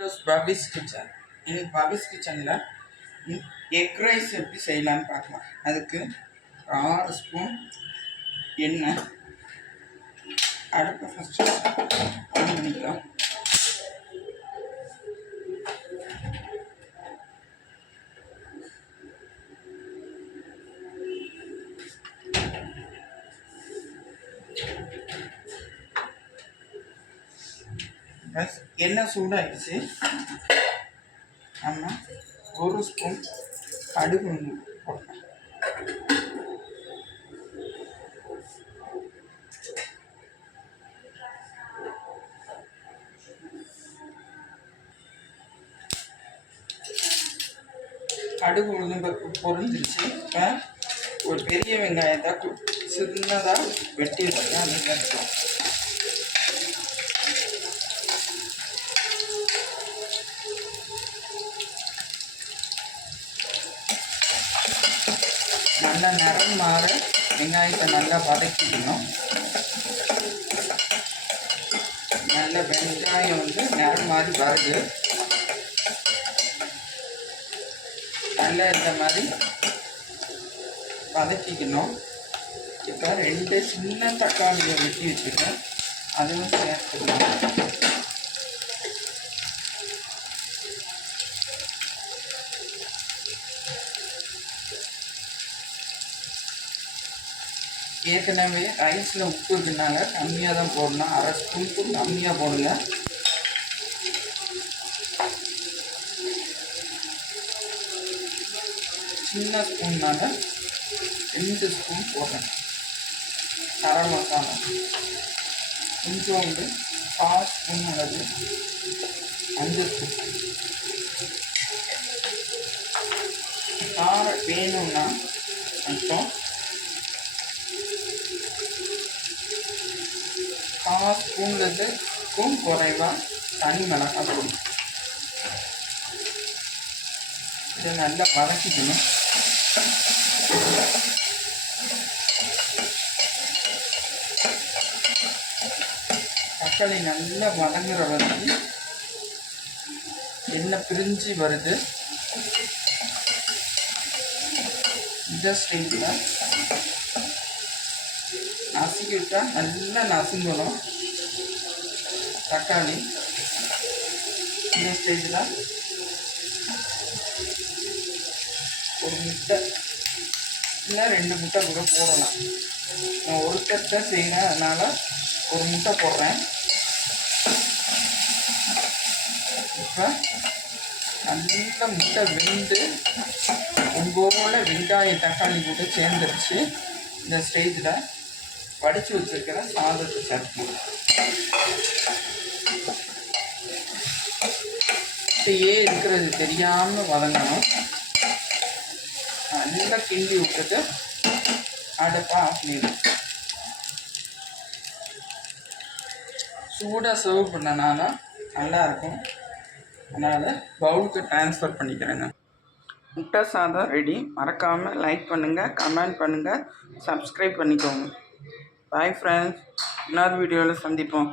பபிஸ் kitchen. இன்னைக்கு பபிஸ் கிச்சனில் egg rice எப்படி செய்யலான்னு பார்க்கலாம். அதுக்கு 6 ஸ்பூன் எண்ணெய் அடுப்பை ஃபஸ்ட்டு ஆன் பண்ணிக்கலாம். எண்ணெய் சூடாகிடுச்சு. நம்ம 1 ஸ்பூன் கடுகு வந்து போடலாம். கடுகு உளுந்தம்பருப்பு பொரிஞ்சிருச்சு. இப்போ ஒரு பெரிய வெங்காயத்தை சின்னதாக வெட்டி வச்சுருக்கேன். அதை கற்றுக்கலாம். நல்லா நிறம் மாற வெங்காயத்தை நல்லா வதக்கிக்கணும். நல்ல வெங்காயம் வந்து நிறம் மாதிரி வருது. நல்லா இந்த மாதிரி வதக்கிக்கணும். இப்போ 2 சின்ன தக்காளியை வெட்டி வச்சுருக்கேன். அதுவும் சேர்த்துக்கணும். ஏற்கனவே ரைஸில் உப்பு இருக்குனால கம்மியாக தான் போடணும். 1/2 ஸ்பூனுக்கு கம்மியாக போடுங்க. சின்ன ஸ்பூன்னால 2 ஸ்பூன் போடுறேன். கரம் மசாலா கொஞ்சோண்டு 1/4 ஸ்பூன் அளவு 5 ஸ்பூன். காரம் வேணும்னா மட்டும் 1/4 ஸ்பூன்லதுக்கும் குறைவாக தனி மிளகாய் பொடி. இதை நல்லா வதக்கிக்கணும். தக்காளி நல்லா வதங்குற வரைக்கும் எண்ணெய் பிரிஞ்சு வருது. இந்த ஸ்டேஜில் நசுக்கி விட்டால் நல்லா நசுங்கணும் தக்காளி. இந்த ஸ்டேஜில் ஒரு முட்டை இல்லை 2 முட்டை கூட போடலாம். நான் ஒரு தட்டை செய்கிறேன், அதனால் ஒரு முட்டை போடுறேன். இப்போ நல்ல முட்டை வெந்து உங்களோட வெங்காயம் தக்காளி கூட சேர்ந்துருச்சு. இந்த ஸ்டேஜில் வடித்து வச்சுருக்கிற சாதத்தை சேர்க்கணும். இப்படியே இருக்கிறது தெரியாமல் வதங்கணும். நல்லா கிண்டி விட்டுட்டு அடுப்பை ஆஃப் பண்ணிடும். சூடாக சர்வ் பண்ணனால நல்லாயிருக்கும். அதனால் பவுலுக்கு ட்ரான்ஸ்ஃபர் பண்ணிக்கிறேங்க. முட்டை சாதம் ரெடி. மறக்காமல் லைக் பண்ணுங்கள், கமெண்ட் பண்ணுங்கள், சப்ஸ்கிரைப் பண்ணிக்கோங்க. Bye friends. இன்னொரு வீடியோவில் சந்திப்போம்.